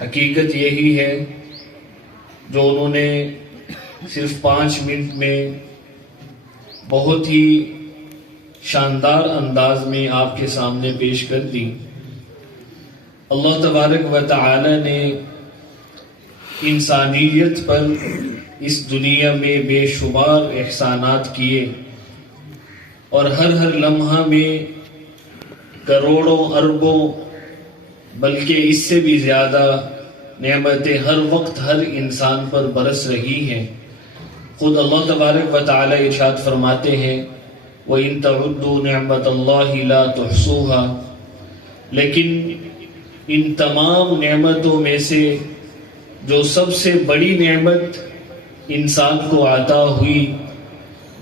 حقیقت یہی ہے جو انہوں نے صرف 5 منٹ میں بہت ہی شاندار انداز میں آپ کے سامنے پیش کر دی۔ اللہ تبارک و تعالی نے انسانیت پر اس دنیا میں بے شمار احسانات کیے، اور ہر لمحہ میں کروڑوں اربوں بلکہ اس سے بھی زیادہ نعمتیں ہر وقت ہر انسان پر برس رہی ہیں۔ خود اللہ تبارک و تعالی ارشاد فرماتے ہیں وَإِن تَعُدُّوا نِعْمَةَ اللَّهِ لَا تُحْصُوهَا، لیکن ان تمام نعمتوں میں سے جو سب سے بڑی نعمت انسان کو عطا ہوئی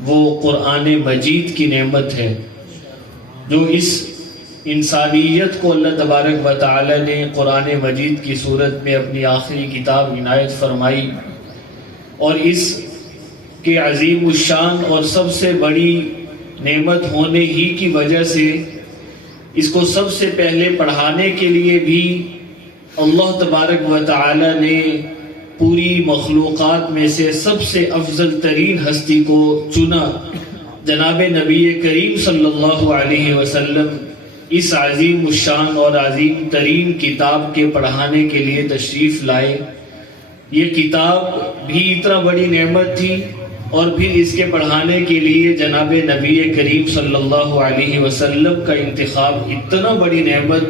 وہ قرآن مجید کی نعمت ہے، جو اس انسانیت کو اللہ تبارک و تعالی نے قرآن مجید کی صورت میں اپنی آخری کتاب عنایت فرمائی، اور اس کے عظیم الشان اور سب سے بڑی نعمت ہونے ہی کی وجہ سے اس کو سب سے پہلے پڑھانے کے لیے بھی اللہ تبارک و تعالی نے پوری مخلوقات میں سے سب سے افضل ترین ہستی کو چنا، جناب نبی کریم صلی اللہ علیہ وسلم اس عظیم الشان اور عظیم ترین کتاب کے پڑھانے کے لیے تشریف لائے۔ یہ کتاب بھی اتنا بڑی نعمت تھی، اور پھر اس کے پڑھانے کے لیے جناب نبی کریم صلی اللہ علیہ وسلم کا انتخاب اتنا بڑی نعمت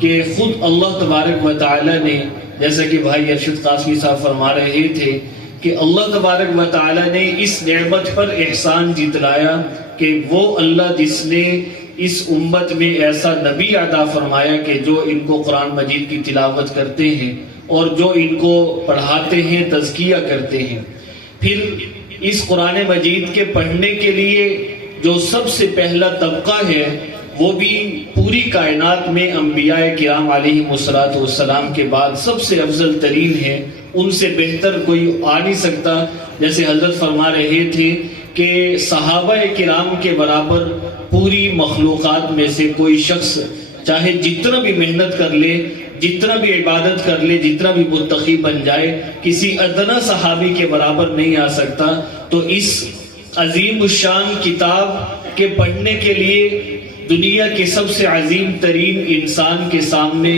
کہ خود اللہ تبارک و تعالی نے، جیسا کہ بھائی ارشد قاسمی صاحب فرما رہے تھے کہ اللہ تبارک و تعالی نے اس نعمت پر احسان جتلایا کہ وہ اللہ جس نے اس امت میں ایسا نبی عطا فرمایا کہ جو ان کو قرآن مجید کی تلاوت کرتے ہیں اور جو ان کو پڑھاتے ہیں، تزکیہ کرتے ہیں۔ پھر اس قرآن مجید کے پڑھنے کے لیے جو سب سے پہلا طبقہ ہے وہ بھی پوری کائنات میں انبیاء کرام علیہ السلام کے بعد سب سے افضل ترین ہے، ان سے بہتر کوئی آ نہیں سکتا۔ جیسے حضرت فرما رہے تھے کہ صحابہ کرام کے برابر پوری مخلوقات میں سے کوئی شخص چاہے جتنا بھی محنت کر لے، جتنا بھی عبادت کر لے، جتنا بھی متقی بن جائے، کسی ادنا صحابی کے برابر نہیں آ سکتا۔ تو اس عظیم الشان کتاب کے پڑھنے کے لیے دنیا کے سب سے عظیم ترین انسان کے سامنے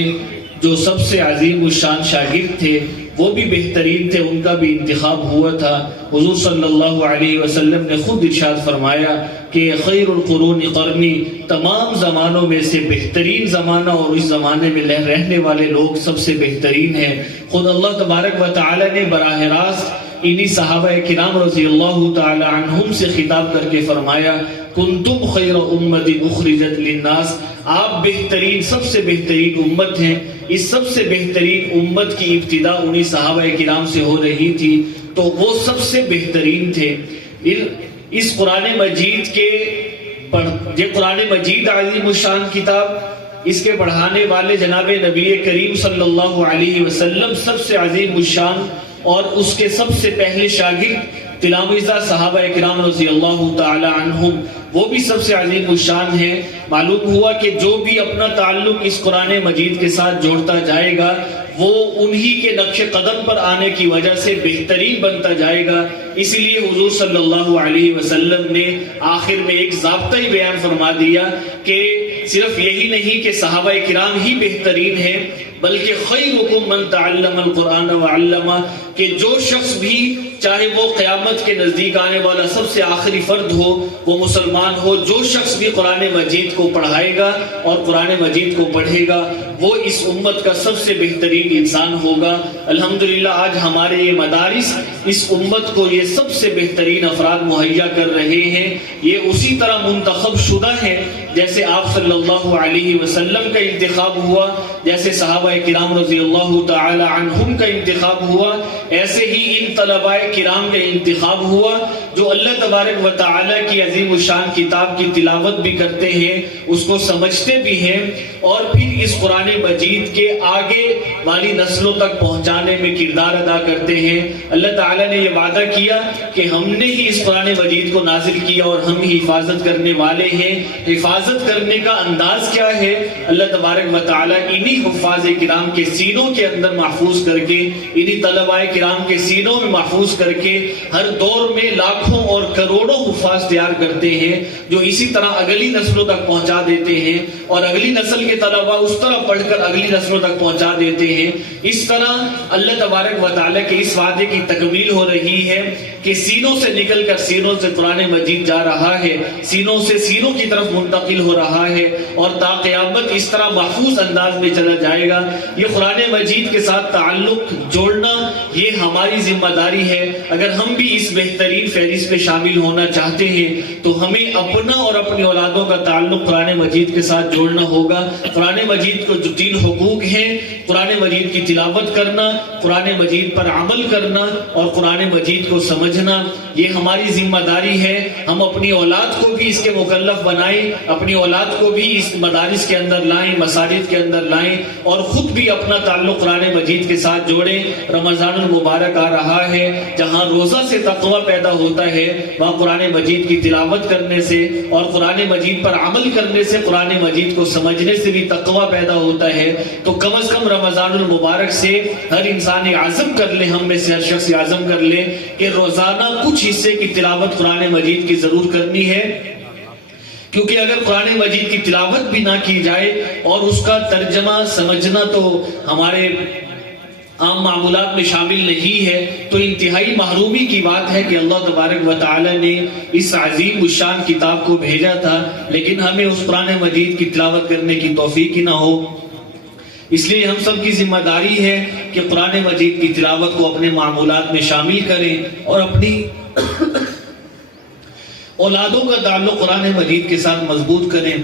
جو سب سے عظیم الشان شاگرد تھے وہ بھی بہترین تھے، ان کا بھی انتخاب ہوا تھا۔ حضور صلی اللہ علیہ وسلم نے خود ارشاد فرمایا کہ خیر القرون قرنی، تمام زمانوں میں سے بہترین زمانہ اور اس زمانے میں رہنے والے لوگ سب سے بہترین ہیں۔ خود اللہ تبارک و تعالی نے براہ راست انہی صحابہ کرام رضی اللہ تعالی عنہم سے خطاب کر کے فرمایا کنتم خیر امت اخرجت للناس، آپ بہترین، سب سے بہترین امت ہیں۔ اس سب سے بہترین امت کی ابتدا انہی صحابہ کرام سے ہو رہی تھی، تو وہ سب سے بہترین تھے۔ اس قرآن مجید کے یہ قرآن مجید عظیم الشان کتاب، اس کے پڑھانے والے جناب نبی کریم صلی اللہ علیہ وسلم سب سے عظیم الشان، اور اس کے سب سے پہلے شاگرد تلامذہ صحابہ کرام رضی اللہ تعالی عنہم، وہ بھی سب سے عظیم الشان ہیں۔ معلوم ہوا کہ جو بھی اپنا تعلق اس قرآن مجید کے ساتھ جوڑتا جائے گا وہ انہی کے نقش قدم پر آنے کی وجہ سے بہترین بنتا جائے گا۔ اسی لیے حضور صلی اللہ علیہ وسلم نے آخر میں ایک ضابطہ ہی بیان فرما دیا کہ صرف یہی نہیں کہ صحابہ کرام ہی بہترین ہیں، بلکہ خیرکم من تعلم القرآن وعلمہ، کہ جو شخص بھی چاہے وہ قیامت کے نزدیک آنے والا سب سے آخری فرد ہو، وہ مسلمان ہو، جو شخص بھی قرآن مجید کو پڑھائے گا اور قرآن مجید کو پڑھے گا وہ اس امت کا سب سے بہترین انسان ہوگا۔ الحمدللہ آج ہمارے یہ مدارس اس امت کو یہ سب سے بہترین افراد مہیا کر رہے ہیں۔ یہ اسی طرح منتخب شدہ ہیں جیسے آپ صلی اللہ علیہ وسلم کا انتخاب ہوا، جیسے صحابہ کرام رضی اللہ تعالی عنہم کا انتخاب ہوا، ایسے ہی ان طلباء کرام کا انتخاب ہوا جو اللہ تبارک و تعالی کی عظیم الشان کتاب کی تلاوت بھی کرتے ہیں، اس کو سمجھتے بھی ہیں، اور پھر اس قرآن مجید کے آگے والے والی نسلوں تک پہنچانے میں کردار ادا کرتے ہیں۔ اللہ تعالیٰ نے یہ وعدہ کیا کہ ہم نے ہی اس قرآن مجید کو نازل کیا اور ہم ہی حفاظت کرنے والے ہیں۔ حفاظت کرنے کا انداز کیا ہے؟ اللہ تبارک و تعالیٰ انہی حفاظ کرام کے سینوں کے اندر محفوظ کر کے، انہی طلباء کرام کے سینوں میں محفوظ کر کے ہر دور میں لاکھوں اور کروڑوں حفاظ تیار کرتے ہیں جو اسی طرح اگلی نسلوں تک پہنچا دیتے ہیں، اور اگلی نسل کے طلباء اس طرح پڑھ کر اگلی نسلوں تک پہنچا دیتے ہیں۔ اس طرح اللہ تبارک و تعالیٰ کے اس وعدے کی تکمیل ہو رہی ہے کہ سینوں سے نکل کر سینوں سے قرآن مجید جا رہا ہے، سینوں سے سینوں کی طرف منتقل ہو رہا ہے، اور تا قیامت اس طرح محفوظ انداز میں چلا جائے گا۔ یہ قرآن مجید کے ساتھ تعلق جوڑنا یہ ہماری ذمہ داری ہے۔ اگر ہم بھی اس بہترین فہرست میں شامل ہونا چاہتے ہیں تو ہمیں اپنا اور اپنی اولادوں کا تعلق قرآن مجید کے ساتھ جوڑنا ہوگا۔ قرآن مجید کو جو 3 حقوق ہیں، قرآن مجید کی تلاوت کرنا، قرآن مجید پر عمل کرنا اور قرآن مجید کو سمجھنا، یہ ہماری ذمہ داری ہے۔ ہم اپنی اولاد کو بھی اس کے مکلف بنائیں، اپنی اولاد کو بھی اس مدارس کے اندر لائیں، مساجد کے اندر لائیں، اور خود بھی اپنا تعلق قرآن مجید کے ساتھ جوڑیں۔ رمضان المبارک آ رہا ہے، جہاں روزہ سے تقوی پیدا ہوتا ہے، وہاں قرآن مجید کی تلاوت کرنے سے اور قرآن مجید پر عمل کرنے سے، قرآن مجید کو سمجھنے سے بھی تقوی پیدا ہوتا ہے۔ تو کم از کم رمضان المبارک سے ہر انسان عزم کر لے، ہم میں سے ہر شخص عزم کر لے کہ روزانہ کچھ حصے کی تلاوت قرآن مجید کی ضرور کرنی ہے، کیونکہ اگر قرآن مجید کی تلاوت بھی نہ کی جائے اور اس کا ترجمہ سمجھنا تو ہمارے عام معمولات میں شامل نہیں ہے، تو انتہائی محرومی کی بات ہے کہ اللہ تبارک و تعالی نے اس عظیم الشان کتاب کو بھیجا تھا، لیکن ہمیں اس قرآن مجید کی تلاوت کرنے کی توفیق ہی نہ ہو۔ اس لیے ہم سب کی ذمہ داری ہے کہ قرآن مجید کی تلاوت کو اپنے معمولات میں شامل کریں اور اپنی اولادوں کا تعلق قرآن مجید کے ساتھ مضبوط کریں۔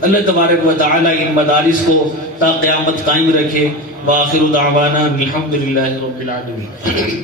اللہ تبارک و تعالی ان مدارس کو تا قیامت قائم رکھے۔ وآخر دعوانا الحمدللہ رب العالمین۔